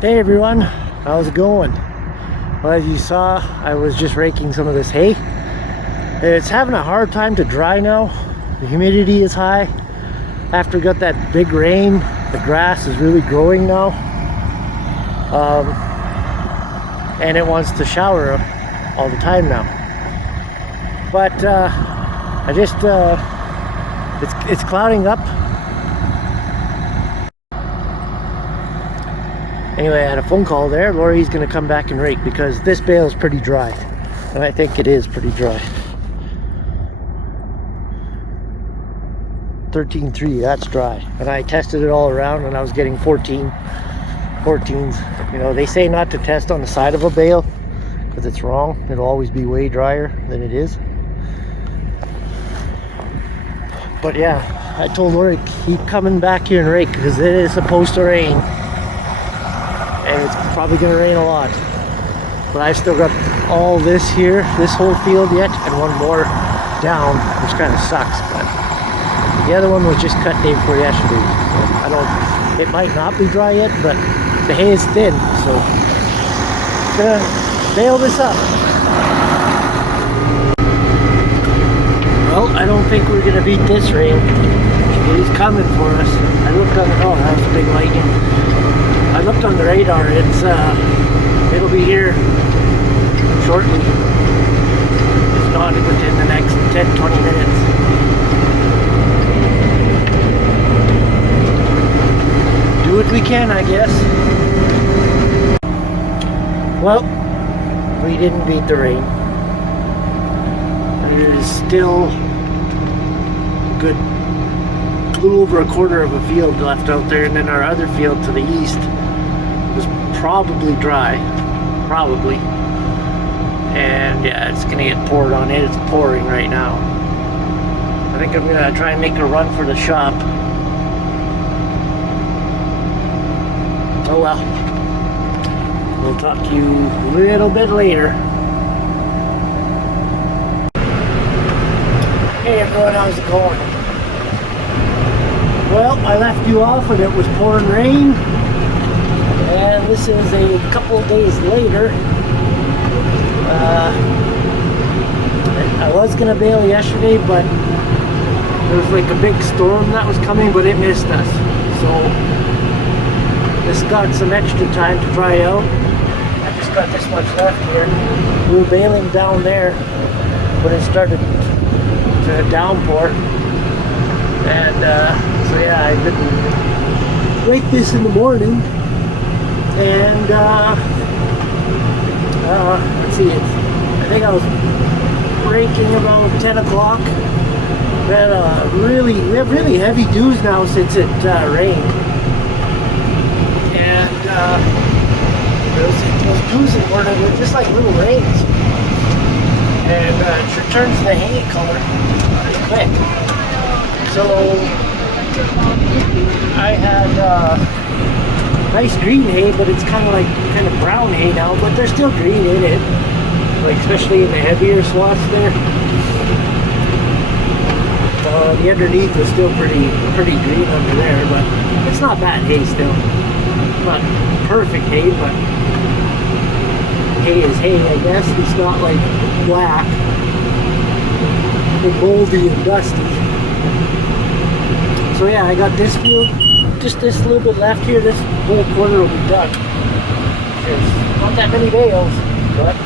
Hey everyone, how's it going? Well, as you saw, I was just raking some of this hay. It's having a hard time to dry now. The humidity is high. After we got that big rain, the grass is really growing now. And it wants to shower all the time now. But it's clouding up. Anyway, I had a phone call there. Lori's going to come back and rake because this bale is pretty dry. And I think it is pretty dry. 13.3, that's dry. And I tested it all around and I was getting 14s. You know, they say not to test on the side of a bale because it's wrong. It'll always be way drier than it is. But yeah, I told Lori, keep coming back here and rake because it is supposed to rain. And it's probably going to rain a lot. But I've still got all this here, this whole field yet, and one more down, which kind of sucks. But the other one was just cut day before yesterday. So it might not be dry yet, but the hay is thin, so I'm going to bale this up. Well, I don't think we're going to beat this rain. It is coming for us. I looked on, oh, that was a big lightning. I looked on the radar, it'll be here shortly, if not within the next 10-20 minutes. Do what we can, I guess. Well, we didn't beat the rain. There's still a good little over a quarter of a field left out there, and then our other field to the east was probably dry, and yeah, it's gonna get poured on it. It's pouring right now. I think I'm gonna try and make a run for the shop. Oh well, we'll talk to you a little bit later. Hey everyone, how's it going? Well, I left you off and it was pouring rain, and this is a couple of days later. I was going to bale yesterday, but there was like a big storm that was coming, but it missed us. So this got some extra time to dry out. I just got this much left here. We were baling down there when it started to downpour. And so yeah, I didn't rake this in the morning, and let's see, I think I was raking about 10 o'clock. We have really heavy dews now since it rained, and those dews were just like little rains, and it sure turns the hay color pretty quick. So I had nice green hay, but it's kind of brown hay now, but there's still green in it, like especially in the heavier swaths there. The underneath was still pretty green under there, but it's not bad hay still. Not perfect hay, but hay is hay, I guess. It's not like black and moldy and dusty. So yeah, I got this field, just this little bit left here. This whole quarter will be done. There's not that many bales, but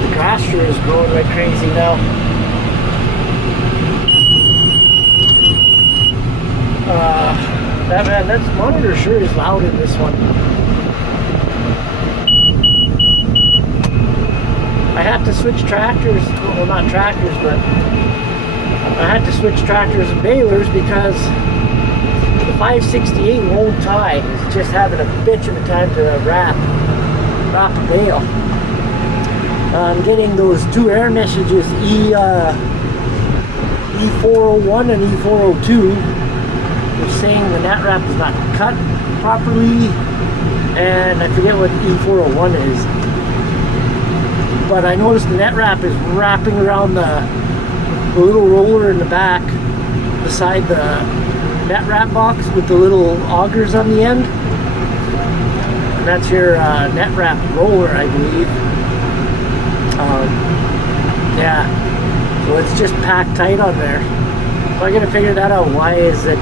the grass sure is growing like crazy now. That monitor sure is loud in this one. I had to switch tractors, well not tractors, but I had to switch tractors and balers because the 568 won't tie. It's just having a bitch of a time to wrap a bale. I'm getting those two error messages, E401 and E402. They're saying the net wrap is not cut properly, and I forget what E401 is. But I noticed the net wrap is wrapping around the little roller in the back beside the net wrap box with the little augers on the end. And that's your net wrap roller, I believe. Yeah, so it's just packed tight on there. So I gotta figure that out. Why is it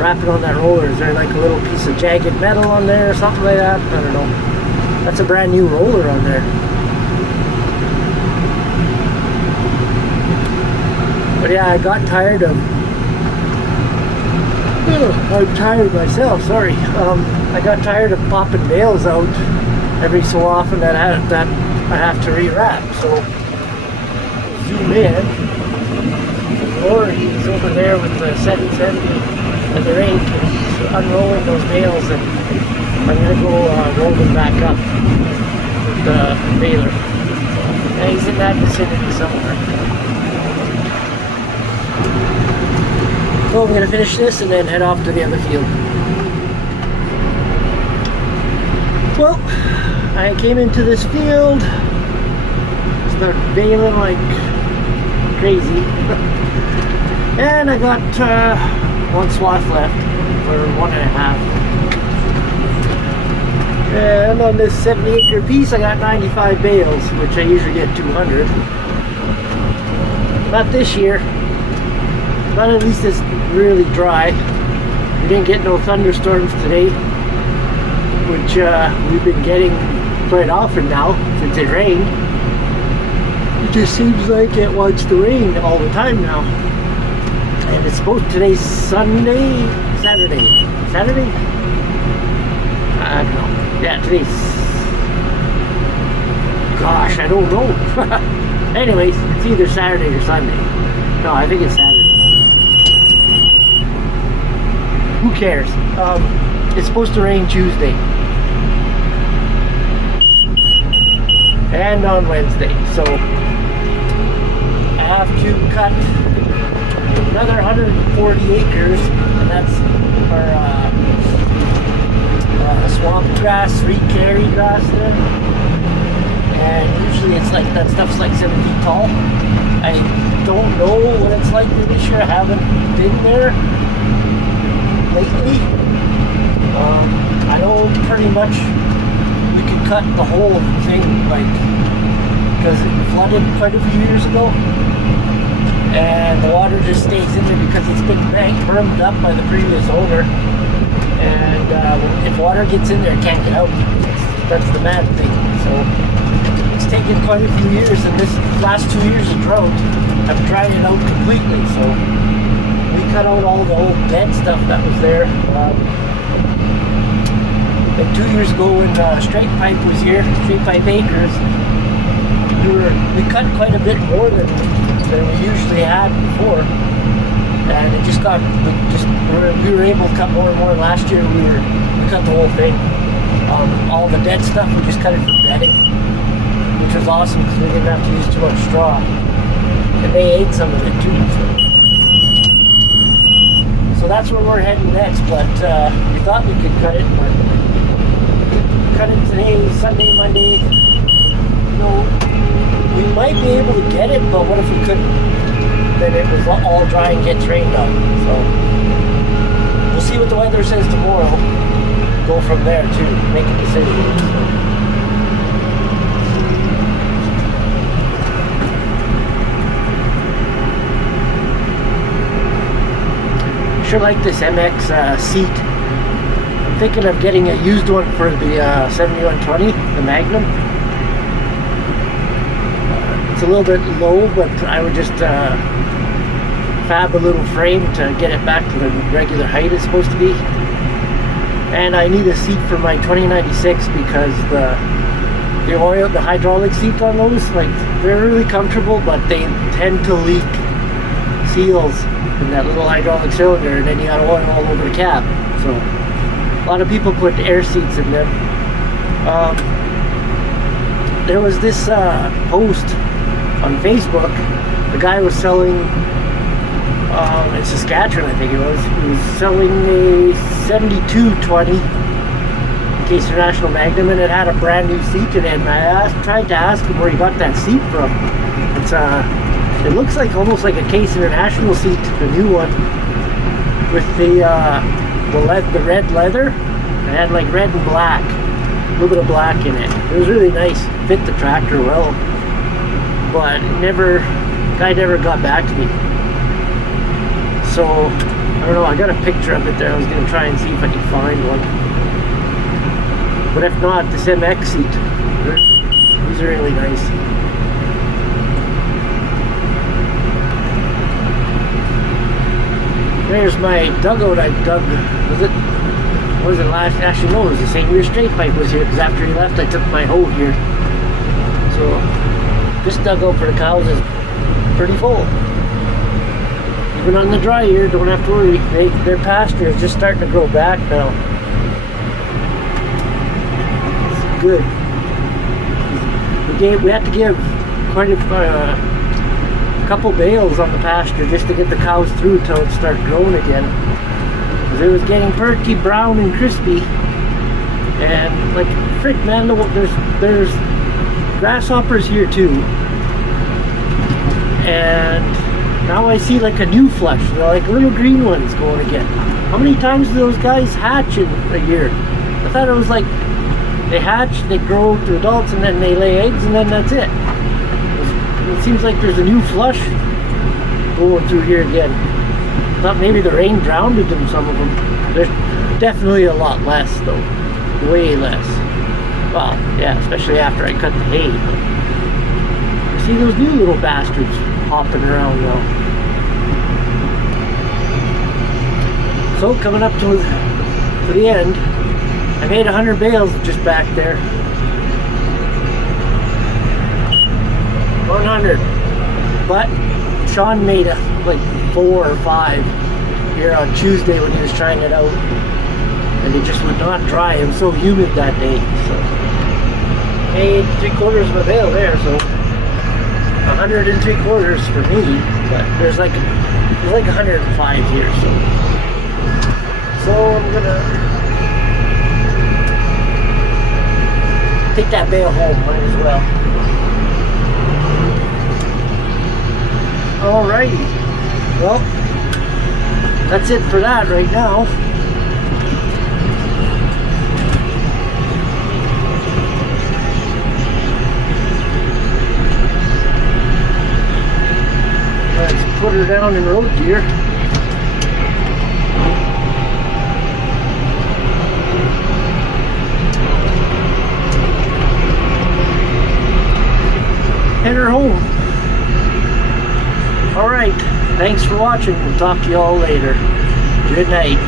wrapping on that roller? Is there like a little piece of jagged metal on there or something like that? I don't know. That's a brand new roller on there. But yeah, I got tired of... I'm tired myself, sorry. I got tired of popping bales out every so often that I have to rewrap. So, zoom in. Lori is over there with the 770 and the rake. He's unrolling those bales, and I'm going to go roll them back up with the baler. And he's in that vicinity somewhere. So I'm going to finish this and then head off to the other field. Well, I came into this field, started baling like crazy, and I got one swath left, or 1.5. And on this 70-acre piece I got 95 bales, which I usually get 200. Not this year. But at least it's really dry. We didn't get no thunderstorms today, which we've been getting quite often now since it rained. It just seems like it wants to rain all the time now. And it's supposed today's Saturday? I don't know. Yeah, today's... Gosh, I don't know. Anyways, it's either Saturday or Sunday. No, I think it's Saturday. Who cares? It's supposed to rain Tuesday and on Wednesday, so I have to cut another 140 acres, and that's our swamp grass, reed carry grass there. And usually it's like, that stuff's like 7 feet tall. I don't know what it's like this year. I haven't been there lately. I know pretty much we could cut the whole thing, like, because it flooded quite a few years ago, and the water just stays in there because it's been burned up by the previous owner, and if water gets in there, it can't get out. That's the bad thing. So it's taken quite a few years, and this last 2 years of drought have dried it out completely. So we cut out all the old dead stuff that was there. Like 2 years ago when Straight Pipe was here, Straight Pipe Acres, we cut quite a bit more than we usually had before, and it just got we were able to cut more and more. Last year we cut the whole thing. All the dead stuff we just cut it for bedding, which was awesome because we didn't have to use too much straw, and they ate some of it too. So that's where we're heading next, but we thought we could cut it, but cut it today, Sunday, Monday. No, we might be able to get it, but what if we couldn't? Then it was all dry and gets rained on. So we'll see what the weather says tomorrow. Go from there to make a decision. sure like this MX seat. I'm thinking of getting a used one for the 7120, the Magnum. It's a little bit low, but I would just fab a little frame to get it back to the regular height it's supposed to be. And I need a seat for my 2096 because the hydraulic seats on those, like, they're really comfortable, but they tend to leak seals in that little hydraulic cylinder, and then you got oil all over the cab. So a lot of people put air seats in them. There was this post on Facebook. The guy was selling in Saskatchewan, I think it was. He was selling a 7220 Case International Magnum, and it had a brand new seat in it. And I tried to ask him where he got that seat from. It looks like almost like a Case International seat, the new one, with the red leather. It had like red and black, a little bit of black in it. It was really nice, fit the tractor well, but guy never got back to me. So I don't know. I got a picture of it there. I was gonna try and see if I could find one. But if not, this MX seat, these are really nice. There's my dugout I dug. Was it last? Actually, no, it was the same year Straight Pipe was here, because after he left, I took my hoe here. So this dugout for the cows is pretty full. Even on the dry year, don't have to worry. Their pasture is just starting to grow back now. Good. We had to give quite a couple bales on the pasture just to get the cows through till it started growing again. Because it was getting pretty brown and crispy. And like, frick man, there's grasshoppers here too. And now I see like a new flush. They're like little green ones going again. How many times do those guys hatch in a year? I thought it was like they hatch, they grow to adults, and then they lay eggs, and then that's it. It seems like there's a new flush going through here again. I thought maybe the rain drowned them, some of them. There's definitely a lot less though. Way less. Well, yeah, especially after I cut the hay. You see those new little bastards hopping around now. So coming up to the end, I made 100 bales just back there. 100. But Sean made like 4 or 5 here on Tuesday when he was trying it out. And it just would not dry. It was so humid that day. So made 3/4 of a bale there. So 100 3/4 for me. But there's like 105 here. So I'm gonna take that bale home, might as well. Alrighty. Well, that's it for that right now. Let's put her down in road gear. Head her home. Alright, thanks for watching. We'll talk to you all later. Good night.